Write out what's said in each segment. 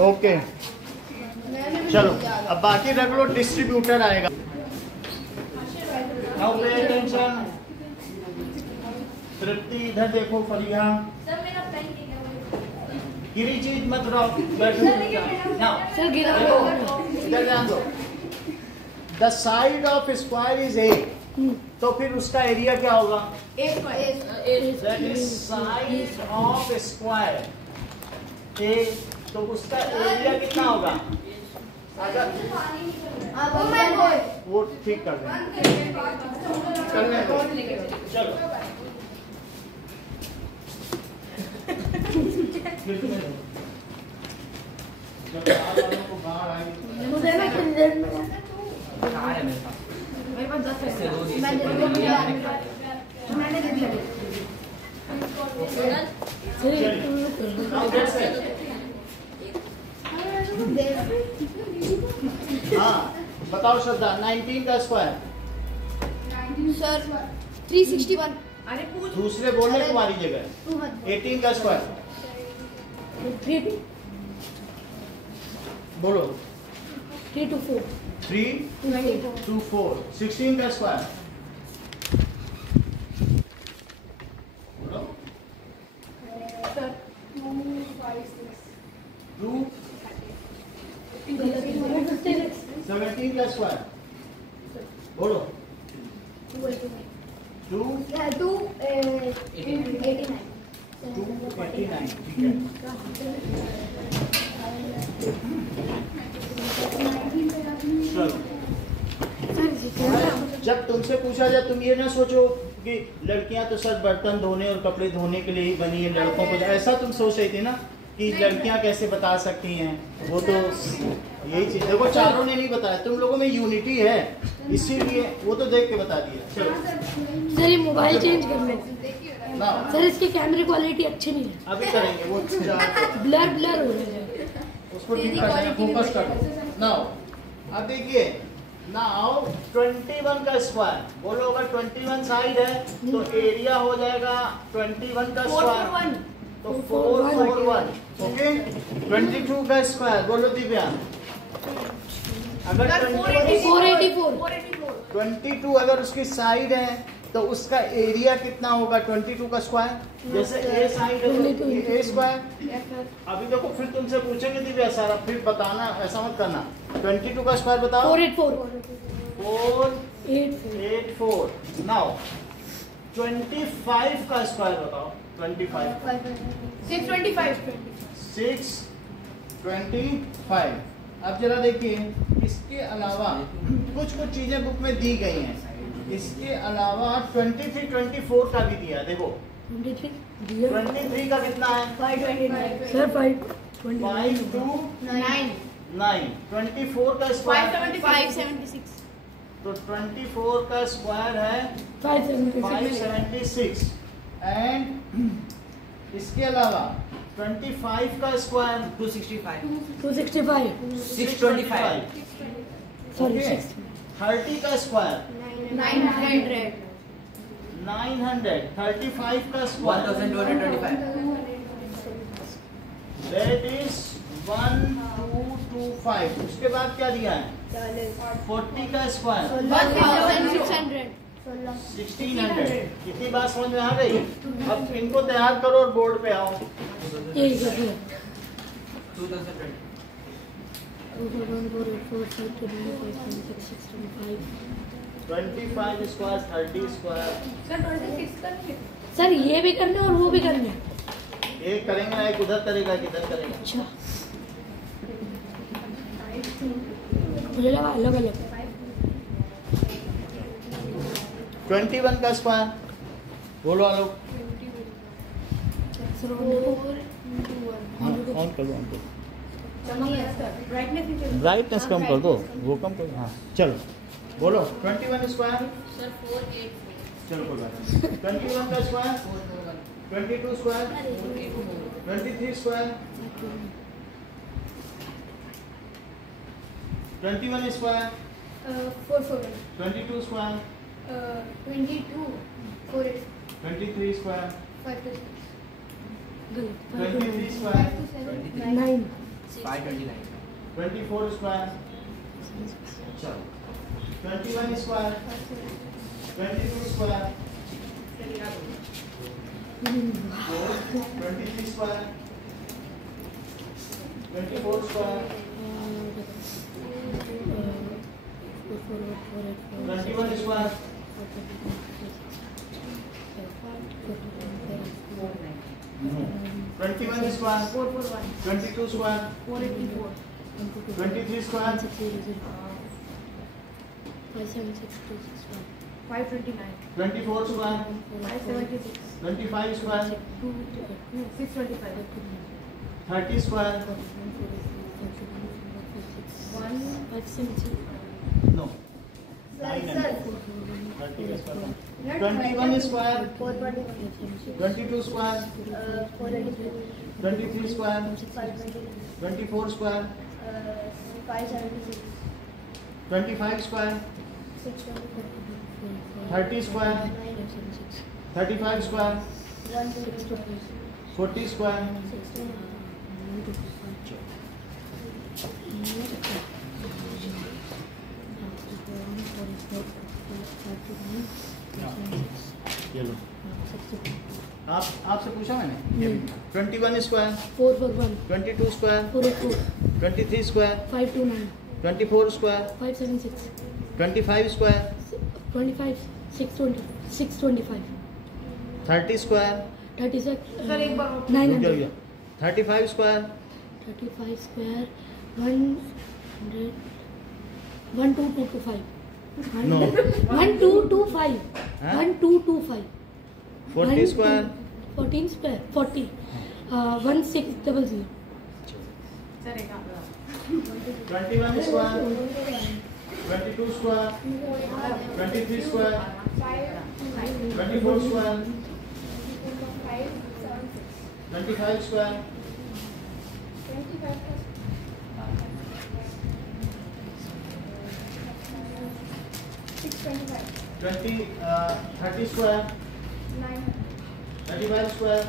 Okay चलो अब बाकी रख लो, डिस्ट्रीब्यूटर आएगा। नाउ पे अटेंशन, तृप्ति इधर देखो, फरिया गिरी चीज मत रहो, बैठो सर गिरा इधर ध्यान दो। The side of square is a, तो फिर उसका एरिया क्या होगा? That is side of square a, तो उसका एरिया कितना होगा? अगर वो ठीक कर देंगे, चलो जब आप वालों को बाहर आएंगे मुझे ना किंजर में मेरे पास 10 है, मैंने दे दिया। हाँ बताओ श्रद्धा, 19 का स्क्वायर सर 361। अरे पूछ, दूसरे बोलने तुम्हारी जगह। 18 का स्क्वायर बोलो। 324। 324। 16 का स्क्वायर बोलो। 17 का स्क्वायर बोलो। 289। 289 ठीक है। जब तुमसे पूछा जाए तुम ये ना सोचो कि लड़कियां तो सर बर्तन धोने और कपड़े धोने के लिए ही बनी है, लड़कों को ऐसा तुम सोच रही थी ना कि लड़कियां कैसे बता सकती हैं, वो तो यही चीज देखो चारों ने नहीं बताया, तुम लोगों में यूनिटी है इसीलिए वो तो देख के बता दिया। चलो सर ये मोबाइल चेंज कर लो सर, इसकी कैमरे क्वालिटी अच्छी नहीं है। अभी करेंगे वो ब्लर ब्लर हो रहा है, उसको ठीक करना, फोकस करो। नाउ अब देखिए, नाउ 21 का स्क्वायर बोलो। अगर 21 साइड है तो एरिया हो जाएगा 21 का स्क्वायर, तो 441। ओके 22 का स्क्वायर बोलो दिव्या। अगर 22 अगर उसकी साइड है तो उसका एरिया कितना होगा? 22 का स्क्वायर। जैसे ए साइड है तो ए स्क्वायर। अभी देखो फिर तुमसे पूछेंगे दिव्या सारा, फिर बताना, ऐसा मत करना। 22 का स्क्वायर बताओ। 484। नाउ 25 का स्क्वायर बताओ। 625। अब जरा देखिए, इसके अलावा कुछ चीजें बुक में दी गई हैं, इसके अलावा 23, 24 का भी दिया। देखो 23 का कितना है? 529 सर। 529। 24 का स्क्वायर 576। तो 24 का स्क्वायर है 576। एंड इसके अलावा 25 का स्क्वायर 265। 625। सॉरी 30 का स्क्वायर 900। 900। 35 का स्क्वायर 1225। That is 1225। उसके बाद क्या दिया है? 40 का स्क्वायर 1600। कितनी बात समझ में आ गई? अब इनको तैयार करो और बोर्ड पे आओ। 2020। 25 स्क्वायर 30 स्क्वायर। सर ये भी करना और वो भी करना। एक करेंगे, एक उधर करेगा, एक इधर करेगा। अच्छा मुझे लगा अलग अलग। 21 का स्क्वायर बोलो आलो। ऑन कर दो, ऑन करो। ब्राइटनेस कम कर दो, वो कम कर दो। हाँ चलो बोलो 21 स्क्वायर। चलो कोई बात नहीं। 21 का square 22 square 23 square 21 square 22 square 23 square 23 square 9 529. 24 square, चलो 21 square, 22 square, 23 square, 24 square, 21 square, 21 square, 22 square, 23 square, 529. 24 square, 576. 25 square, 625. 30 square, 570. No 21 square, 22 square, 23 square, 24 square, 25 square, 30 square, 35 square, 40 square, ये लो आपसे पूछा मैंने 21 square, 441. 22 square, 484. 23 square, 529. 24 square, 576. 25 square, 25. 620. 625. 30 square, 36. Sir, एक बार रुक 900. जाइए 35 square, 35 square. 100. 12225. No 1225. Huh? 1225. 40 square, 14 square. 40. 1600. Sir, एक आप 21 square, 22 square, 23 square, 24 square, 25 square, 30 square, 35 square,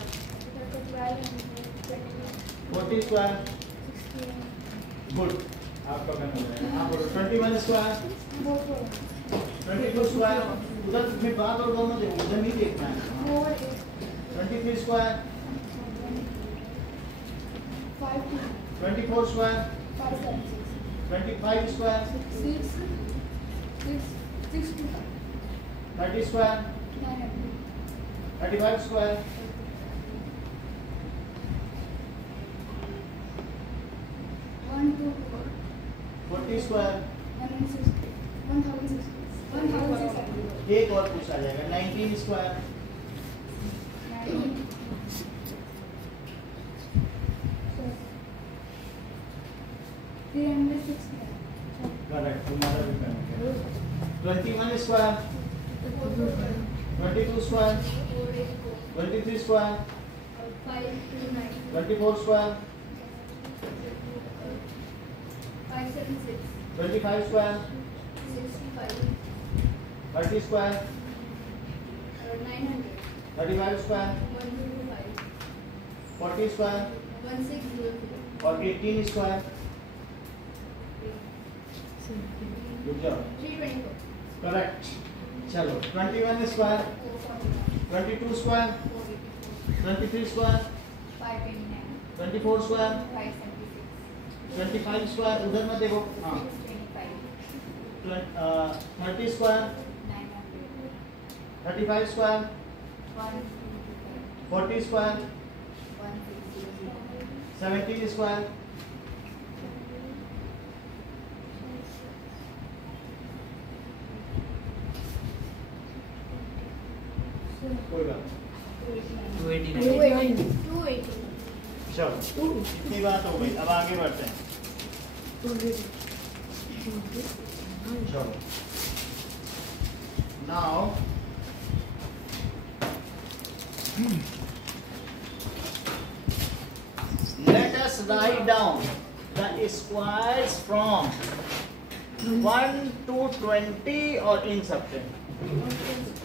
40 square, good आपका करना है। आप बोलो 21 स्क्वायर, 22 स्क्वायर, उधर में बात और दोनों देखो, उधर नहीं देखना है। 23 square, 24 square, 25 square, 30 square, 35 square, 40 square, एक और पूछा जाएगा 19 स्क्वायर, करेक्ट तुम्हारा भी करना। 21 square, 22 square, 23 square, 24 square, 25 square, 30 square, 35 square, 40 square और 18 स्क्वायर। रुक जाओ करेक्ट। चलो 21 square, 22 square, 23 square, 24 square, 25 square, उधर मत देखो, हाँ 30 स्क्वायर, 35 स्क्वायर, 40 स्क्वायर, 17 स्क्वायर, कोई बात नहीं। 289. चलो इतनी बात हो गई, अब आगे बढ़ते हैं। चलो now let us write down the squares from 1 to 20 or in subtract.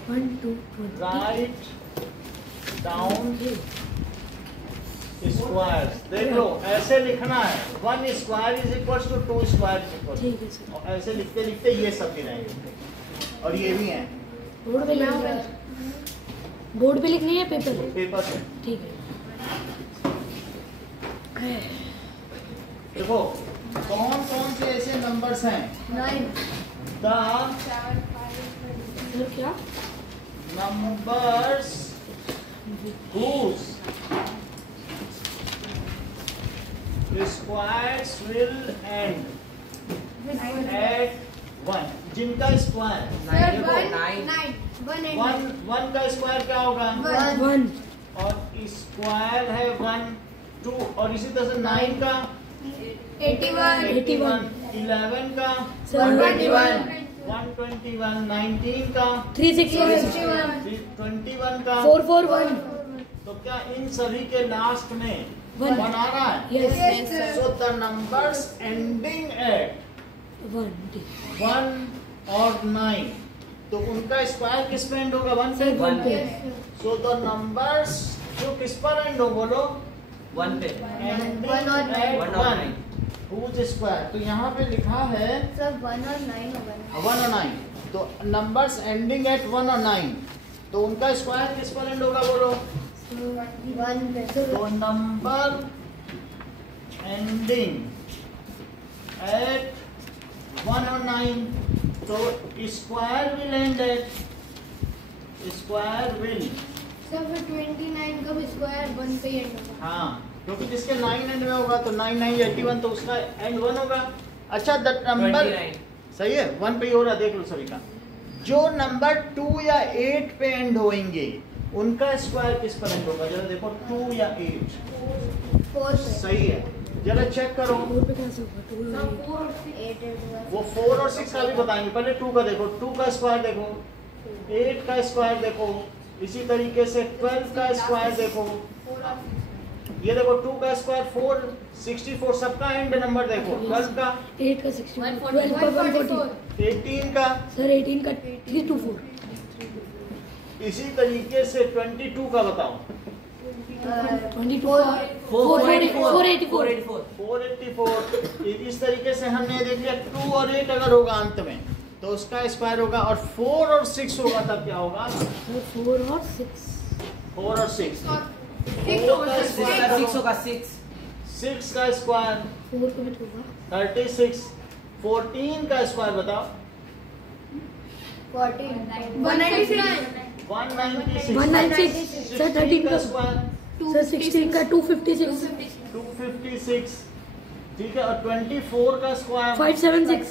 1 2 20. Write down square देख लो, ऐसे लिखना है 1 square is equal to 2 square is equal, ठीक है सर। और ऐसे लिखते लिखते ये सब भी रहेंगे और ये भी हैं बोर्ड पे लिखना है, बोर्ड पे लिखनी है पेपर पे? पेपर पे। ठीक है। देखो कौन कौन से ऐसे नंबर्स हैं 9 द सर क्या? numbers whose squares will end at 1, जिनका स्क्वायर वन का स्क्वायर क्या होगा 1 और स्क्वायर है 1 2, और इसी तरह से 9 का 81 11 का Sir, 121 19 का 361 21 का 441 तो क्या इन सभी के लास्ट में One. 1 आ रहा है? Yes. So the numbers ending at 1 1 और 9 तो उनका स्क्वायर किस पे एंड होगा 1 सर पे? 1 पे। So the numbers जो किस पर एंड हो बोलो 1 पे ending One और at 1 और 1 whose square, तो यहाँ पे लिखा है 1 और 9 होगा 1 और 9, तो नंबर्स एंडिंग एट 1 और 9 तो उनका स्क्वायर किस पर एंड होगा बोलो 1 पे तो नंबर एंडिंग एट 1 और 9 तो square will end at square will sir फिर 29 का भी स्क्वायर 1 पे एंड होगा हाँ क्योंकि जिसके 9 एंड में होगा तो 9 9 81 तो उसका एंड 1 होगा। अच्छा द नंबर 29 सही है 1 पे ही हो रहा है, देख लो सभी का। जो नंबर 2 या 8 पे एंड होंगे उनका स्क्वायर किस पर एंड होगा जरा देखो 2 या 8 4 पे सही है जरा चेक करो बोर्ड पे कैसे होगा? 8 वो 4 और 6 का भी बताएंगे, पहले 2 का देखो 2 का स्क्वायर देखो 8 का स्क्वायर देखो, इसी तरीके से 12 का स्क्वायर देखो, ये देखो 2 का स्क्वायर 4 64 सबका एंड नंबर देखो 12 का 8 का 60 12 का 140 18 का सर 18 का 324 इसी तरीके से 22 का बताओ 22 484 484 इस तरीके से हमने देख लिया 2 और 8 अगर होगा अंत में तो उसका स्क्वायर होगा और 4 और 6 होगा तब क्या होगा सर 4 और 6 4 और 6 6 होगा 6 6 का स्क्वायर 4 को भी होगा 36 14 का स्क्वायर बताओ 196 सर 13 का स्क्वायर सर 16 का 256 256 ठीक है और 24 का स्क्वायर 576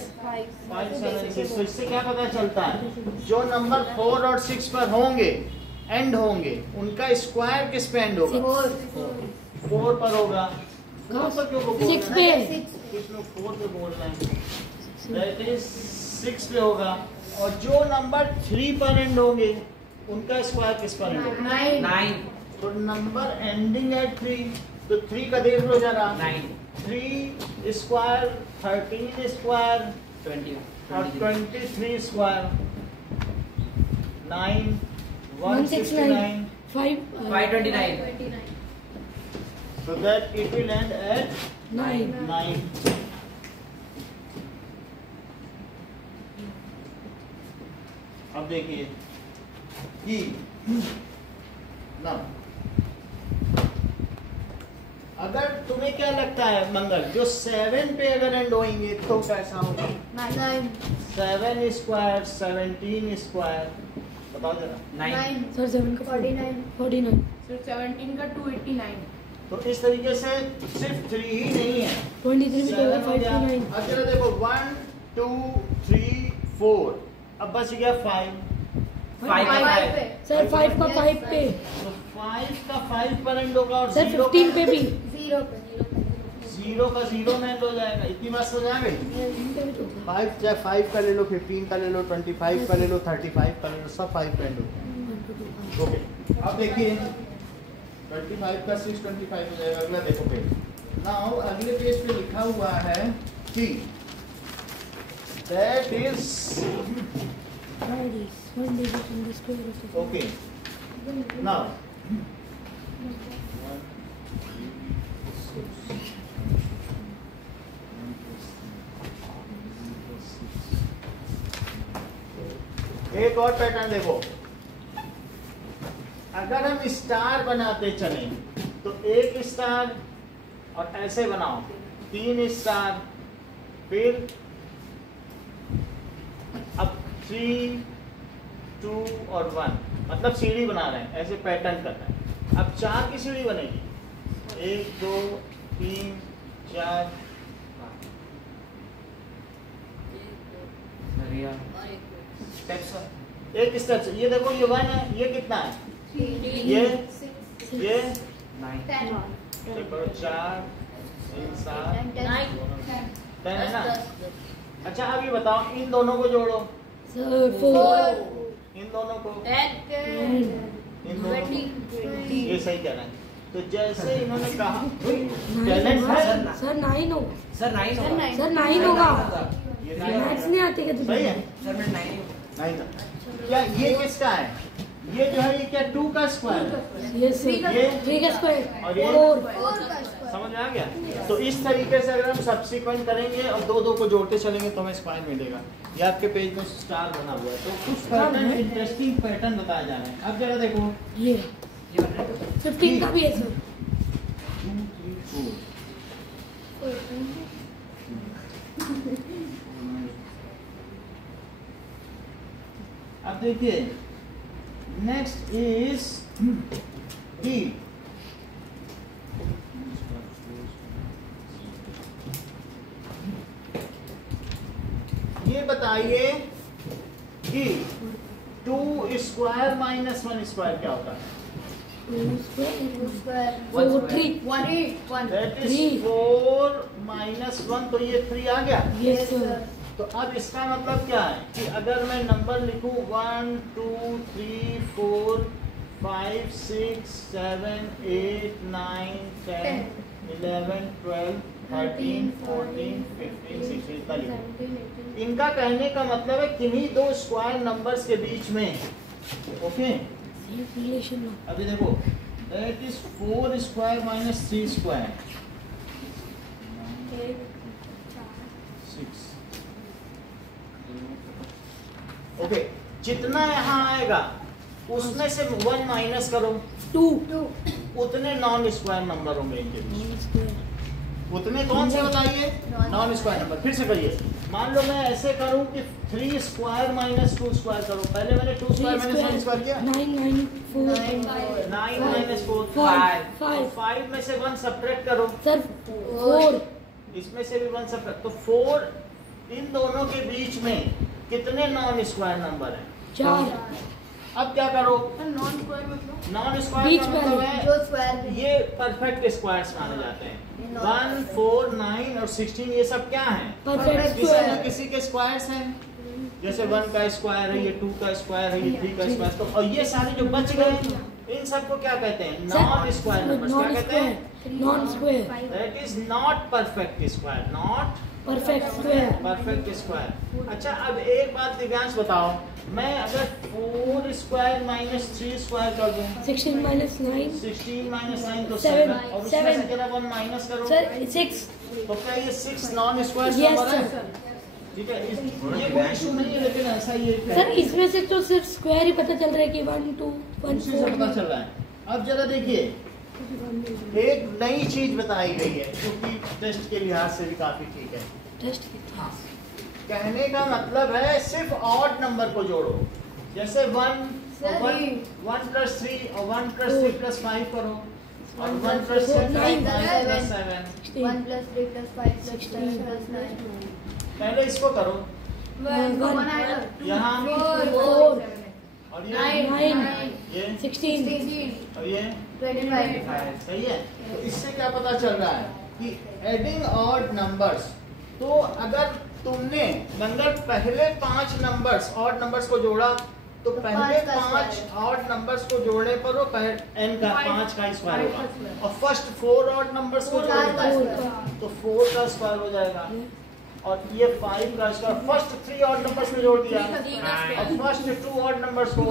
576 तो इससे क्या पता चलता है जो नंबर 4 और 6 पर होंगे एंड होंगे उनका स्क्वायर किस पे एंड होगा 4 पर होगा 4 पर क्यों बोल रहे 6 पे हैं कुछ लोग 4 पे बोल रहे हैं दैट इज 6 पे होगा और जो नंबर 3 पर एंड होंगे उनका स्क्वायर किस पर एंड होगा 9 तो नंबर एंडिंग एट 3 तो 3 का देख लो जरा 9 3 स्क्वायर 13 स्क्वायर 20 और 23 square 9 169 5 529 so that it will end at 9 9 अब देखिए कि ना अगर तुम्हें क्या लगता है मंगल जो 7 पे अगर एंड होंगे तो कैसा होगा 7 स्क्वायर 17 स्क्वायर बताओ जरा 9 सर 7 का 49 सर 17 का 289 तो इस तरीके से सिर्फ 3 ही नहीं है 23 भी तो 7 हो गया। 529 अब जरा देखो 1 2 3 4 अब बच गया 5 5 सर 5 का 5 पे तो 5 का 5 पर एंड होगा और सर 0 15 पे भी 0 पे 0 का 0 में एंड हो जाएगा। इतनी बात समझ आ गई? 5 चाहे 5 का ले लो 15 का ले लो 25 का ले लो 35 का ले लो सब 5 पे एंड होगा। ओके अब देखिए 25 का 6 25 हो जाएगा। अगला देखो पेज नाउ अगले पेज पे लिखा हुआ है कि दैट इज ओके नाउ 1 2 एक और पैटर्न देखो, अगर हम स्टार बनाते चले तो एक स्टार और ऐसे बनाओ 3 स्टार, फिर अब 3, 2 और 1, मतलब सीढ़ी बना रहे हैं, ऐसे पैटर्न कर रहे हैं। अब 4 की सीढ़ी बनेगी, 1 2 3 4, एक स्टेप से। ये देखो ये 1 है, ये कितना है, ये 4 3 7 10 है ना। अच्छा अब ये बताओ, इन दोनों को जोड़ो, सर 4 इन दोनों को, 10 इन दोनों को, ये सही कह रहे हैं। तो जैसे इन्होंने कहा टैलेंट है, सर 9 हो, सर 9 होगा। सर 9 होगा। ये नहीं मैथ्स है, नहीं आते क्या सही तुम्हें? है, सर मैं 9 नहीं था। क्या ये किसका है, ये जो है ये क्या 2 का स्क्वायर है, यस सर, ये 3 का स्क्वायर और ये 4। समझ में आ गया। तो इस तरीके से अगर हम सब्सिक्वेंट करेंगे और दो को जोड़ते चलेंगे तो हमें स्क्वायर मिलेगा। ये आपके पेज में स्टार बना हुआ है। तो कुछ पैटर्न, इंटरेस्टिंग पैटर्न बताए जा रहे हैं। अब जरा देखो, ये 15 का भी है सर। 2 3 4, अब देखिए नेक्स्ट इज डी। ये बताइए कि 2 स्क्वायर माइनस 1 स्क्वायर क्या होता है? 2 स्क्वायर 4 3 दैट इज 4 माइनस 1, तो ये 3 आ गया। Yes sir. तो अब इसका मतलब क्या है कि अगर मैं नंबर लिखूं 1 2 3 4 5 6 7 8 9 10 11 12 13 14 15 16 इतना लिखूं। इनका कहने का मतलब है किन्हीं 2 स्क्वायर नंबर्स के बीच में, ओके। रिलेशन अभी देखो that is 4 square minus 3 square 6, okay. जितना यहाँ आएगा उसमें से 1 माइनस करो, 2 उतने नॉन स्क्वायर नंबर होंगे इनके बीच। स्क्वायर उतने कौन से बताइए? Non square number. फिर से करिए, मान लो मैं ऐसे करूं कि 3 स्क्वायर माइनस 2 स्क्वायर करो। पहले मैंने 2 स्क्वायर माइनस 1 स्क्वायर किया, 9 9 4 9 माइनस 4 5 5, 5 में से 1 सब्ट्रैक्ट करो, सर 4 इसमें से भी 1 सब्ट्रैक्ट, तो 4। इन दोनों के बीच में कितने नॉन स्क्वायर नंबर हैं? 4 अब क्या करो, नॉन स्क्वायर मतलब नॉन स्क्वायर बीच का में मतलब जो है स्क्वायर ये परफेक्ट स्क्वायर्स माने जाते हैं। 1 4 9 और 16 ये सब क्या हैं? परफेक्ट किसी न स्क्वायर। किसी के स्क्वायर्स हैं। जैसे 1 का स्क्वायर है, ये 2 का स्क्वायर है, ये 3 का स्क्वायर। तो और ये सारे जो बच गए इन सबको क्या कहते हैं? Non square numbers. क्या कहते हैं? Non square that is not perfect square, not perfect square. Perfect square. अच्छा अब एक बात दिव्यांश बताओ, मैं अगर 4 स्क्वायर माइनस 3 स्क्वायर कर दूं, 16 minus 9 16 माइनस 9 तो 7 7, और उसमें से जरा 1 माइनस करो सर 6 तो क्या ये 6 नॉन स्क्वायर यस नंबर है? सर। ठीक है, ये कोई इशू नहीं है, लेकिन ऐसा ये सर इसमें से तो सिर्फ स्क्वायर ही पता चल रहा है कि 1 2 1 उसी से पता 4 चल रहा है। अब जरा देखिए एक नई चीज बताई गई है जो कि टेस्ट के लिहाज से भी काफी ठीक है। टेस्ट कितना? कहने का मतलब है सिर्फ ऑड नंबर को जोड़ो। जैसे 1 प्लस 3 और 1 प्लस 3 प्लस 5 करो, और 1 plus 6 plus 7। 1 plus 3 plus 5 plus 7 plus 9 पहले इसको करो, 1 आएगा यहाँ 4 और ये 9 ये 16 और ये 25 सही है। तो इससे क्या पता चल रहा है कि एडिंग ऑड नंबर्स, तो अगर तुमने पहले 5 नंबर्स ऑड नंबर्स को जोड़ा तो पहले 5 ऑड नंबर्स को जोड़ने पर वो n का 5 का स्क्वायर होगा, और फर्स्ट 4 ऑड नंबर्स को जोड़ने तो 4 का स्क्वायर हो जाएगा, और ये 5 का स्क्वायर फर्स्ट 3 ऑड नंबर्स में जोड़ दिया, और फर्स्ट 2 ऑड नंबर्स को,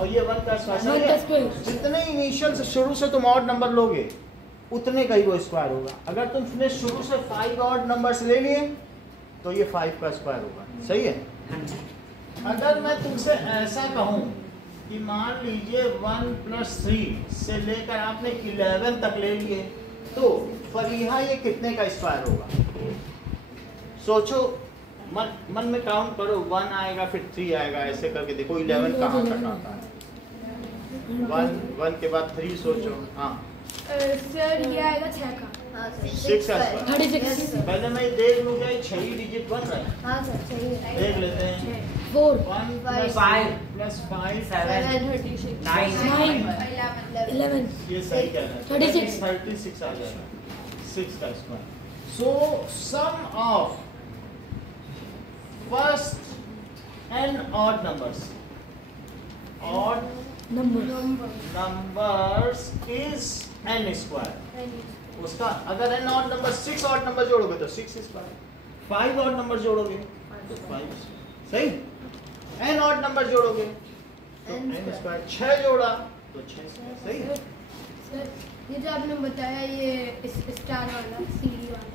और ये 1 का स्क्वायर। जितने इनिशियल से शुरू से तुम ऑड नंबर लोगे उतने का ही वो स्क्वायर होगा। अगर तुमने शुरू से 5 ऑड नंबर्स ले लिए तो ये 5 का स्क्वायर होगा। सही है। अगर मैं तुमसे ऐसा कहूं कि मान लीजिए 1 + 3 से लेकर आपने 11 तक ले लिए, तो फरीहा ये कितने का स्क्वायर होगा? सोचो, मन में काउंट करो, 1 आएगा फिर 3 आएगा, ऐसे करके देखो 11 कहाँ तक आता है। 1 के बाद 3 सोचो। हाँ सर ये आएगा 6 का। 6 का स्क्वायर। 36। पहले मैं देख लूंगा ये 6 ही डिजिट बन रहा है। हाँ सर सही है। देख लेते हैं। 4 1 Five. + 5 + 5 7 36 9 11 ये सही कह रहे हैं। 36 36 आ जाएगा, 6 का square. So sum of first and odd numbers, odd numbers is n square. उसका अगर n odd number 6 odd number जोड़ोगे तो 6 स्क्वायर, 5 ऑड नंबर जोड़ोगे तो 5, सही। n ऑड नंबर जोड़ोगे तो n स्क्वायर, 6 जोड़ा तो 6 स्क्वायर, सही। सर ये जो आपने बताया ये स्टार वाला सीढ़ी वाला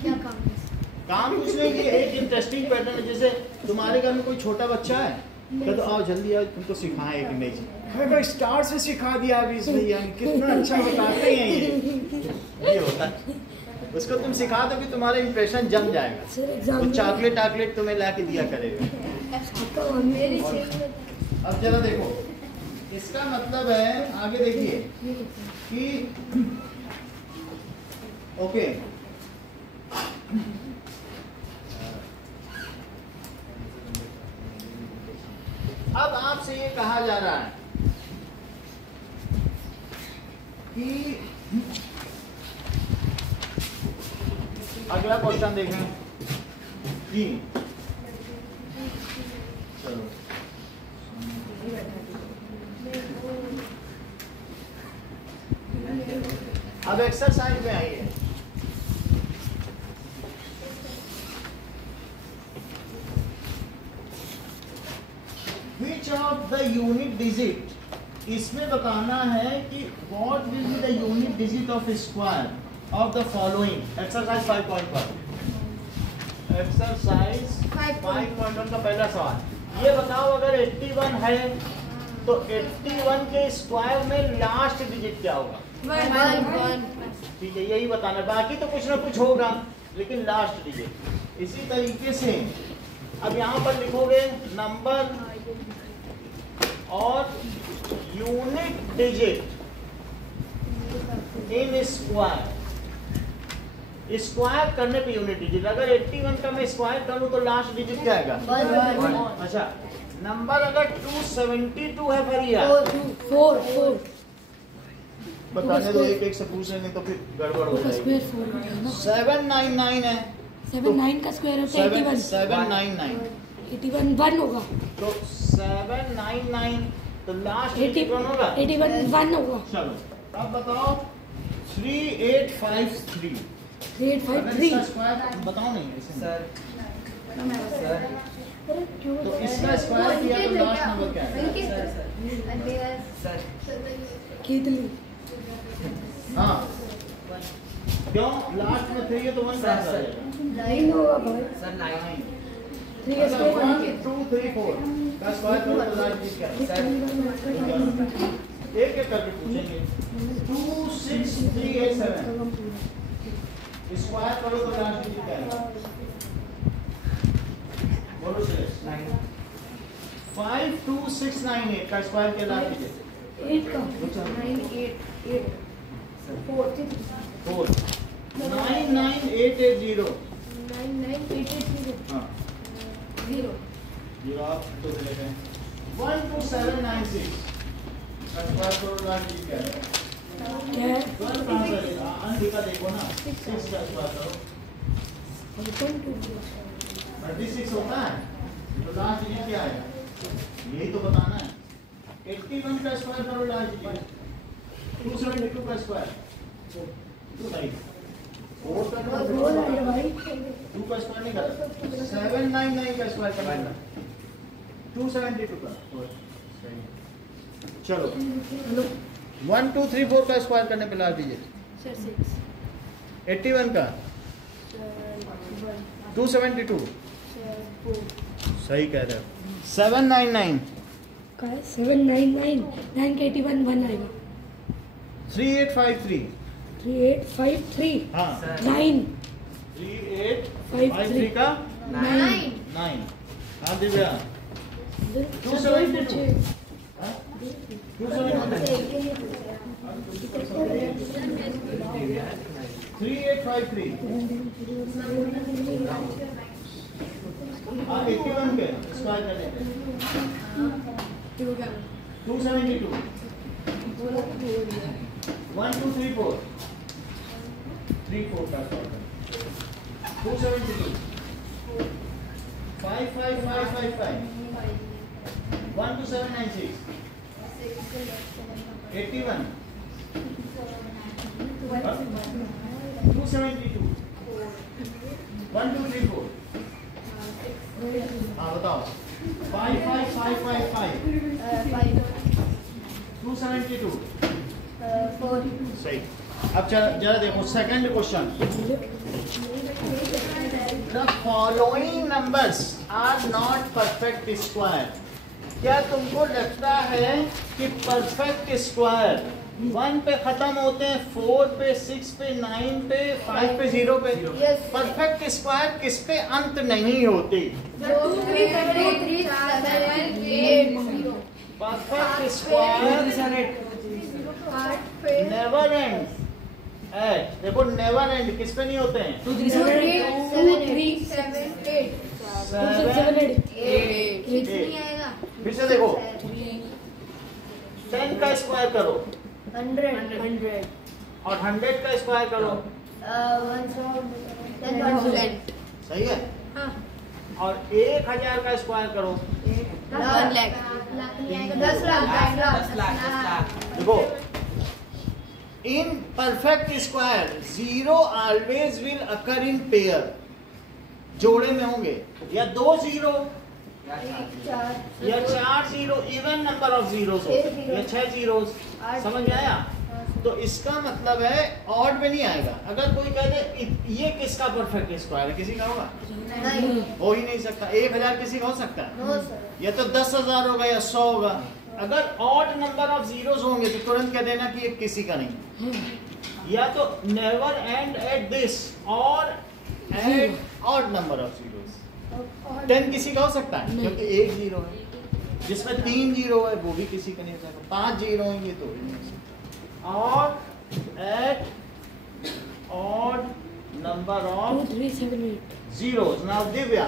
क्या काम है? काम कुछ नहीं, ये एक इंटरेस्टिंग पैटर्न है। जैसे तुम्हारे घर में कोई छोटा बच्चा है, तो आओ जल्दी आओ, तुमको सिखाएं एक इमेज। भाई स्टार से सिखा दिया अभी इस भैया ने, कितना अच्छा बताते हैं ये होता है। उसको तुम सिखा दो कि तुम्हारा इंप्रेशन जम जाएगा, सर वो एग्जाम चॉकलेट तुम्हें ला के दिया करेगा। मेरी अब जरा देखो, इसका मतलब है, आगे देखिए कि ओके, अब आपसे ये कहा जा रहा है कि अगला क्वेश्चन देखें। 3 चलो अब एक्सरसाइज में आइए। Which of the unit digit, इसमें बताना है कि what will be the unit digit of square of the following। Exercise 5.1, exercise 5.1 का पहला सवाल, ये बताओ अगर 81 है तो 81 के स्क्वायर में लास्ट डिजिट क्या होगा? 1 ठीक है, यही बताना, बाकी तो कुछ ना कुछ होगा लेकिन लास्ट डिजिट। इसी तरीके से अब यहाँ पर लिखोगे नंबर और unit digit in square. Square करने पे यूनिट डिजिट, अगर 81 का मैं स्क्वायर करूं तो लास्ट डिजिट क्या आएगा? अच्छा, नंबर अगर 272 है भैया, 4 बताने दो, एक से पूछ लेंगे तो फिर गड़बड़ हो जाएगी। 799 है, 7 का स्क्वायर होता है 81 799 81 1 होगा, तो 799 तो लास्ट डिजिट कौन होगा? 81 1 होगा। चलो अब बताओ 3853 3853 स्क्वायर बताओ नहीं ऐसे सर तो इसका स्क्वायर किया तो लास्ट नंबर क्या है? सर कितनी हाँ क्यों लास्ट में 3 है तो 1 सर, सर। 9 होगा भाई, सर 9 3 का स्क्वायर 1 2 3 4 का स्क्वायर करो तो लास्ट डिजिट क्या है? एक एक करके पूछेंगे। 2 6 3 8 7 स्क्वायर करो तो लास्ट डिजिट क्या है? बोलो सुरेश। 5 2 6 9 8 का स्क्वायर क्या लास्ट डिजिट? 8 का 4 99880 हाँ 0 आप तो दे लेते हैं। 12796 का स्क्वायर करो लास्ट डिजिट क्या है? क्या है? 12 कहाँ से आएगा? अनलिखा देखो ना, 6 का स्क्वायर करो 36 होता है तो लास्ट डिजिट क्या आएगा? यही तो बताना है। 81 का स्क्वायर करो लास्ट डिजिट, 272 का स्क्वायर तो सही, 4 का बोल रहा है भाई 2 का स्क्वायर नहीं करना, 799 का स्क्वायर करना, 272 का सही। चलो 1 2 3 4 का स्क्वायर करने पे लास्ट डिजिट 81 का 272 सही कह रहे हो। 799 का है 799 981 1 आएगा 3853 3853 हाँ 9 3853 का 9 हाँ दिव्या 272 हाँ? 272 3853 हाँ 81 के स्क्वायर कर लेते हैं 272 1 2 3 4 3 4 का स्क्वायर 272 5 5 5 5 5 1 2 7 9 6 81 272 1 2 3 4 हाँ बताओ 5 5 5 5 5 272 सही। अब जरा देखो second question the following numbers are not perfect square. क्या तुमको लगता है कि परफेक्ट स्क्वायर 1 पे खत्म होते हैं, 4 पे, 6 पे, 9 पे, 5 पे, 0 पे? Yes. परफेक्ट स्क्वायर किस पे अंत नहीं होती? Perfect square never end at. देखो नेवर एंड किस पे नहीं होते हैं? 2 3 7 फिर से देखो 10 का स्क्वायर करो 100 और 100 का स्क्वायर करो, 10,000 सही है? और 1000 का स्क्वायर करो। 10 लाख देखो in perfect square 0 always will occur in pair, जोड़े में होंगे, या 2 0 या 4 0, इवन नंबर ऑफ जीरोस हो, या 6 जीरोस। समझ में आया? तो इसका मतलब है ऑड में नहीं आएगा। अगर कोई कह दे ये किसका परफेक्ट स्क्वायर है, किसी का होगा? हो ही नहीं सकता। 1000 किसी का हो सकता है? या तो 10,000 होगा या 100 होगा। अगर ऑड नंबर ऑफ जीरोस होंगे तो तुरंत कह देना कि ये किसी का नहीं। या तो नेवर एंड एट दिस और at odd number of zeros. 10 किसी का हो सकता है क्योंकि 1 0 है, जिसमें 3 0 है वो भी किसी का नहीं हो सकता, 5 0 होंगे तो भी नहीं हो सकता। और at odd number of 2 3 7 8 zeros. Now Divya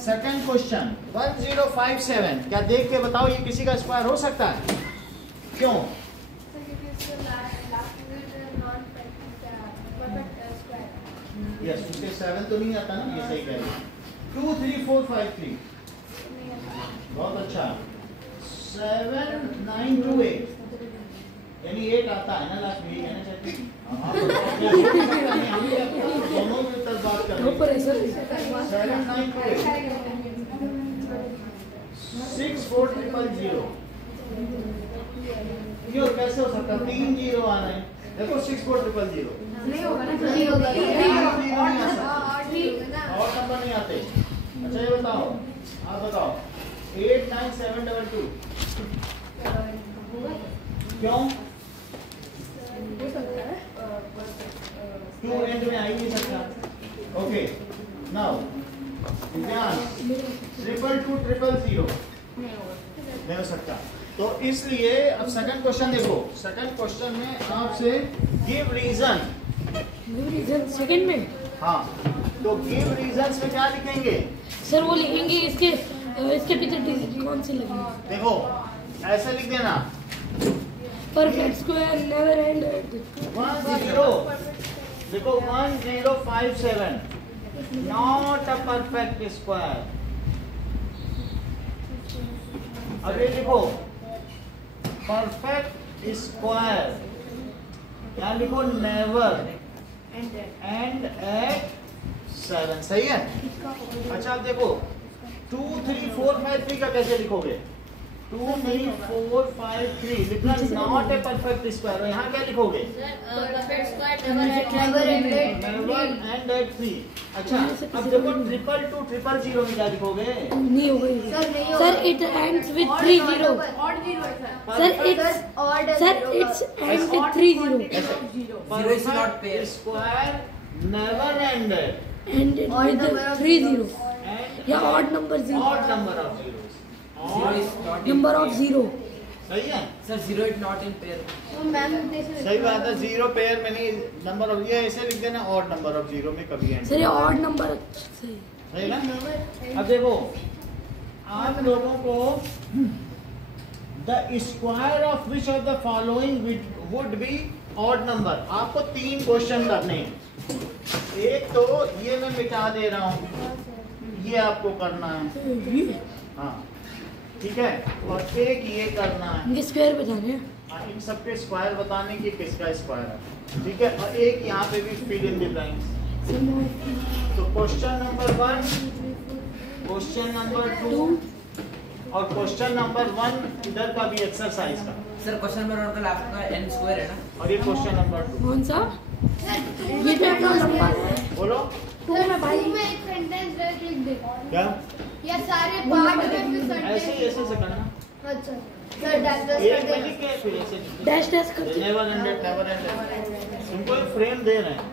second question 1057, क्या देख के बताओ ये किसी का स्क्वायर हो सकता है? क्यों? यस, उसके 7 तो नहीं आता ना, ये सही कह रहे हैं। 2 3 4 5 3 बहुत अच्छा। 7 9 2 8 यानी 8 आता है ना लास्ट में, ये कहना चाहते हैं? दोनों के तरफ बात कर रहे हैं। 7 9 2 8 6 4 0 0। क्यों, कैसे हो सकता है? 3 0 आ रहे हैं। देखो 6 4 0 0 नहीं होगा ना, और नंबर नहीं आते। अच्छा ये बताओ, आप बताओ 8 9 7 2 2 क्यों? क्यों एंड में आ ही नहीं सकता? ओके नाउ ध्यान 2 2 0 नहीं हो सकता। तो इसलिए अब सेकंड क्वेश्चन देखो। सेकंड क्वेश्चन में आपसे गिव रीजन। सेकंड में हाँ, तो गिव रीजंस में क्या लिखेंगे? सर वो लिखेंगे इसके पीछे डिजिट कौन से लगेंगे? देखो ऐसे लिख देना परफेक्ट स्क्वायर नेवर एंड 1 0। देखो 1057 नॉट अ परफेक्ट स्क्वायर। अब ये लिखो परफेक्ट स्क्वायर, या लिखो नेवर एंड एट 7। सही है? अच्छा अब देखो 2 3 4 5 3 का कैसे लिखोगे? 2 3 4 5 3 लिखना नॉट ए परफेक्ट स्क्वायर। और यहाँ क्या लिखोगे? Never ended never end at 3। अच्छा अब देखो 222 000 में क्या लिखोगे? नहीं होगा ये। सर नहीं होगा। Sir it ends with 3 0। Odd zero है sir it's odd sir it's ends with 3 0 Zero is not pair. Square never ended and Odd with number of 3 0 and या odd number odd 0 number of zeros. Zero is not in number of pair. 0। सही है? Sir, zero is not in pair. तो ma'am सही बात है। Zero pair में नहीं, number of ये ऐसे लिख देना ऑड नंबर ऑफ जीरो में कभी एंड। सर ये ऑड नंबर सही। सही ना? अब देखो आप लोगों को the square of which of the following would be odd number. आपको 3 क्वेश्चन करने हैं। एक तो ये मैं मिटा दे रहा हूँ, ये आपको करना है, हाँ ठीक है। और एक ये करना है, इनके स्क्वायर बताने हैं। इन सबके स्क्वायर बताने की किसका स्क्वायर है, ठीक है। और एक यहाँ पे भी फिल इन द ब्लैंक्स। तो क्वेश्चन नंबर 1, क्वेश्चन नंबर 2 और क्वेश्चन नंबर 1 इधर का भी एक्सरसाइज का। Sir, question number 1 का लास्ट का n square है ना? और ये क्वेश्चन नंबर 2। कौन सा? ये तो इतना लंबा है। बोलो में भाई में एक सेंटेंस लिख दे क्या? या सारे पार्ट में फिर ऐसे ही सेंटेंस। ऐसे से करना। अच्छा सर डैश एक में कर लिख के फिर ऐसे डैश डैश करते हैं। Never ended never ended. तुमको एक फ्रेम दे रहे हैं,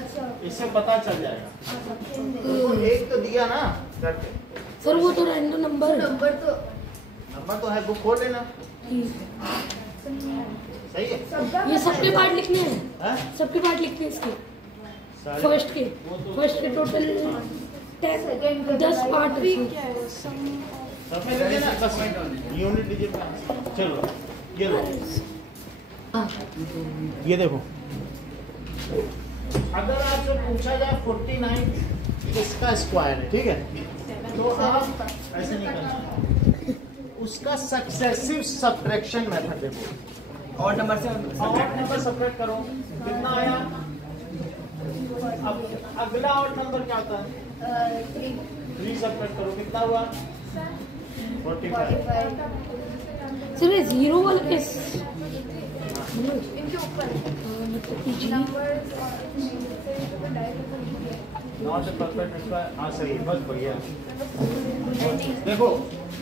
अच्छा इससे पता चल जाएगा। तुमको एक तो दिया ना करके, सर वो तो रैंडम नंबर है। नंबर तो है, बुक खोल लेना। सही है? ये सबके पार्ट लिखने हैं। हाँ? सबके पार्ट लिखने हैं इसके। सारे- फर्स्ट के वो तो- फर्स्ट के टोटल 10 पार्ट है। सब में लिख देना बस यूनिट डिजिट का। चलो ये लो, ये देखो। अगर आपसे पूछा जाए 49 किसका स्क्वायर है, ठीक है, तो आप ऐसे नहीं करना, उसका सक्सेसिव सब्ट्रैक्शन मेथड देखो। Odd number से ऑड नंबर सब्ट्रैक्ट करो, कितना आया? अब अगला ऑड नंबर क्या होता है? 3 सब्ट्रैक्ट करो, कितना हुआ? 45। सर ये 0 वाला किस इनके ऊपर मतलब पीछे नॉट ए परफेक्ट स्क्वायर। हाँ सही है, बस बढ़िया। देखो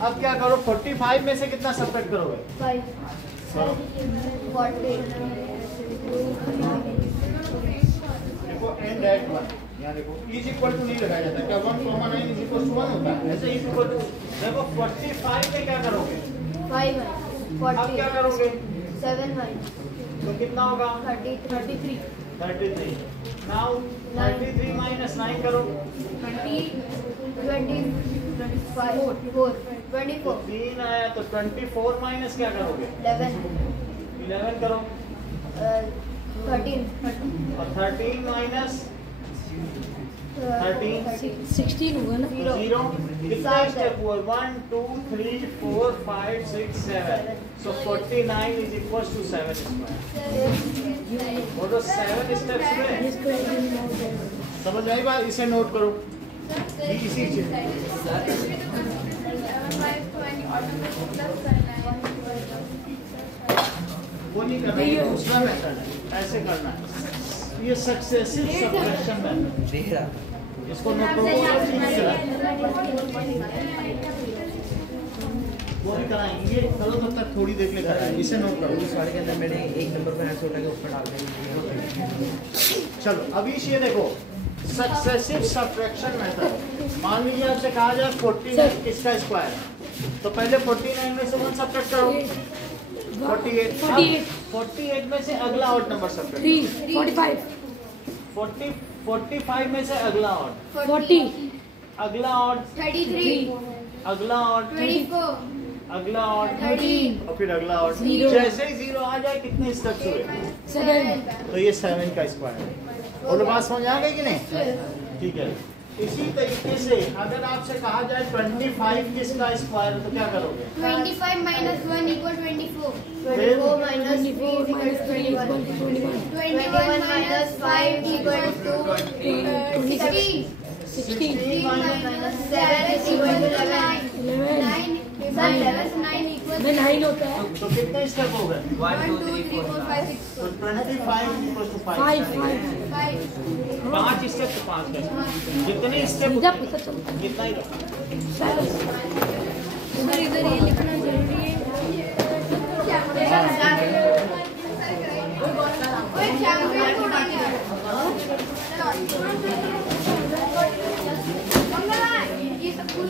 अब क्या करो, 45 में से कितना सब्ट्रैक्ट करोगे? 5 करो। 40 देखो एंड एट 1, यहाँ देखो इज इक्वल टू नहीं लगाया जाता, क्या 1 कॉमा 9 इज इक्वल टू 1 होता है? ऐसे इज इक्वल टू। देखो 45 में क्या करोगे? 5 अब क्या करोगे? 7 तो कितना होगा? 33 33। नाउ 33 माइनस 9 करो। 24 3 आया तो 24 माइनस क्या करोगे? 11 करो। 13 और 13 माइनस 13 16 होगा ना। 0। कितना स्टेप हुआ? 1 2 3 4 5 6 7। So 49 is equal to 7 square. बोलो 7 स्टेप्स में। ये स्क्वायर समझ आई बात? इसे नोट करो। ये इसी चीज वो नहीं करना, ये दूसरा मेथड है, ऐसे करना है। ये सक्सेसिव सब्ट्रैक्शन मेथड, देख रहा। इसको नोट करो। वो भी कराएंगे, ये करो तब तक थोड़ी देर ले कराएंगे। इसे नोट करो। इस वाले के अंदर मैंने एक नंबर को ऐसे उठा के ऊपर डाल दिया। चलो अभी ये देखो सक्सेसिव सब्ट्रैक्शन मेथड। मान लीजिए आपसे कहा जाए 49 किसका स्क्वायर है, तो पहले 49 में से 1 सब्ट्रैक्ट करो। 48 48 में से अगला ऑड नंबर सब्ट्रैक्ट 3 45 40 45 में से अगला ऑड, 40 अगला ऑड, 33 अगला ऑड, 24 अगला ऑड 13 और फिर अगला ऑड। Zero। जैसे ही 0 आ जाए कितने स्टेप्स हुए? 7 तो ये 7 का स्क्वायर है। और बात समझ आ गई कि नहीं? ठीक है। इसी तरीके से अगर आपसे कहा जाए 25 किसका स्क्वायर है, तो क्या करोगे? 25 minus 1 equal 24 Then 24 minus 3 24 equal minus 3 21 21 21 minus 5 equal to 16 16 3 minus 7 is equal to 11 9 11 sir 9 equal में 9 होता है। तो कितने स्टेप हो गए? 1 2 3 4 5 6 तो 25 इक्वल टू 5 5 5 5 स्टेप तो 5 का जितने स्टेप सीधा पता चलता है। कितना ही रखा। सर इधर ये लिखना जरूरी है। ओए चैंपियन को नहीं आ रहा।